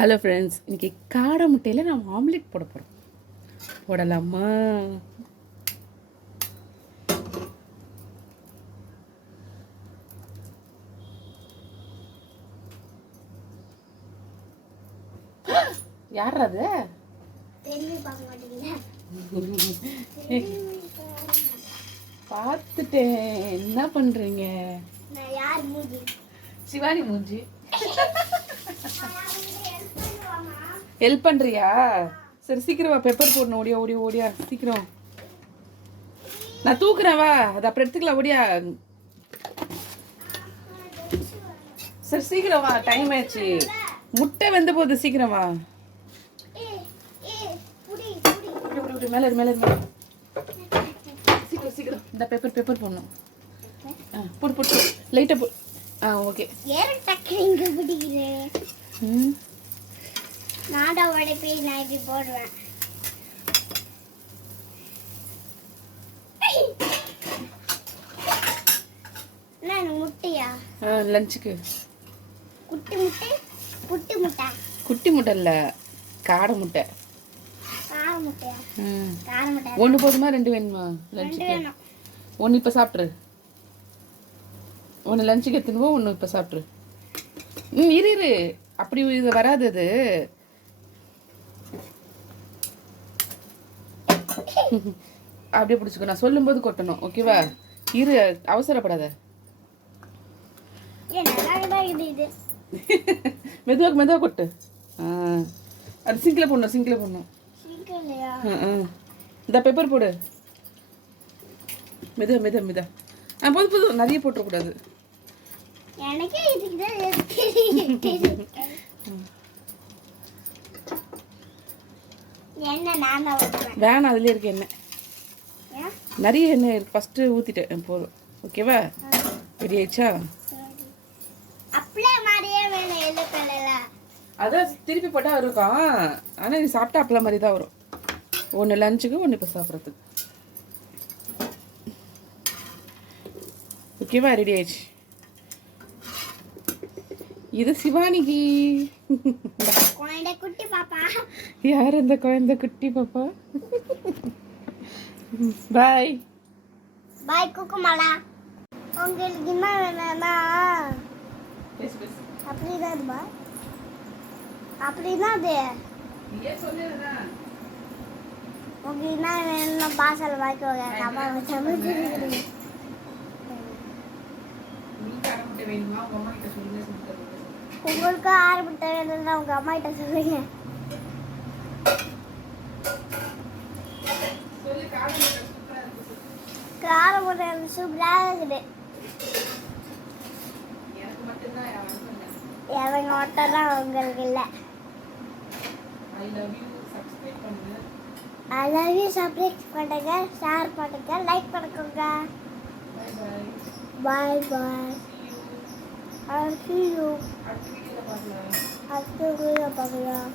Hello friends இன்னைக்கு காடை முட்டையில் நான் ஆம்லெட் போட போகிறோம் போடலாமா? யார் அது? பார்த்துட்டேன். என்ன பண்ணுறீங்க நான் யார் மூஞ்சி? சிவானி மூஞ்சி. ஹெல்ப் பண்ணுறியா சரி சீக்கிரம் வா பெப்பர் போடணும். ஓடியா ஓடியா ஓடியா. சீக்கிரம். நான் தூக்குறேன் வா. அது அப்புறம் எடுத்துக்கலாம் ஓடியா. சரி சீக்கிரம் வா. டைம் ஆயிடுச்சு முட்டை வெந்த போகுது சீக்கிரம் வா. மேலே மேலே சீக்கிரம் சீக்கிரம். இந்த பெப்பர் பேப்பர் போடணும். ஆ போட்டு போடு லைட்டாக போ ஆ ஓகே நாடா உடைப்பை நான் இப்படி போடுவேன். முட்டையா? ஆ லஞ்சுக்கு. குட்டி முட்டை? முட்டை. குட்டி முட்டை இல்லை காடை முட்டை. ஒன்று போதுமா ரெண்டு வேணுமா லஞ்சுக்கு? ஒன்று இப்போ சாப்பிட்ரு ஒன்று லஞ்சுக்கு எடுத்துன்னு ஒன்று இப்போ சாப்பிட்ரு ம் இரு இரு. அப்படி இது வராது அது அப்படியே பிடிச்சிக்கோ. நான் சொல்லும்போது கொட்டணும். ஓகேவா? இரு அவசரப்படாத. மெதுவாக மெதுவாக கொட்டு. அது சிங்கில் போடணும் சிங்கில் போடணும். இந்த பெப்பர் போடு. மெதுவா மெதுவா மெதுவா. ஆ போதும் போதும் நிறைய போட்டுறக்கூடாது. எனக்கே இதுக்கு தான் தெரியும் என்ன நான் தான் ஊற்றுவேன் வேணாம் அதுலேயே இருக்க எண்ணெய். நிறைய எண்ணெய் இருக்கு. ஃபஸ்ட்டு ஊற்றிட்டேன் போதும். ஓகேவா ரெடி ஆயிடுச்சா? அதான் திருப்பி போட்டால் இருக்கும். ஆனால் நீ சாப்பிட்டா அப்பளம் மாதிரி தான் வரும். ஒன்று லஞ்சுக்கு ஒன்று இப்போ சாப்பிட்றதுக்கு. ஓகேவா ரெடி ஆயிடுச்சு. இது சிவானிக்கு குழந்தை குட்டி பாப்பா. யார் அந்த குழந்தை குட்டி பாப்பா? பாய் பாய் குக்குமாலா. உங்களுக்கு என்ன வேணும்னா அப்படிதான் அது பாய். அப்படிதான் அது உங்களுக்கு என்ன வேணும்னா பாசல் வாங்கிக்கோங்க. அம்மா நீ கடமுட்டை வேணுமா? உங்க அம்மா கிட்ட சொல்லி உங்களுக்கு ஆரம்பிட்ட வேணும்னா உங்க அம்மா கிட்ட சொல்லுங்க. காரம் போட்டு சூப்பராக இருக்குது. எனக்கு மட்டும் தான் உங்களுக்கு இல்லை. ஐ லவ் யூ சப்ஸ்கிரைப் பண்ணுங்க. ஷேர் பண்ணுங்க லைக் பண்ணுங்க bye bye see you I see you அடுத்த வீடியோவில் பார்க்கலாம் அடுத்த வீடியோ பார்க்கலாம்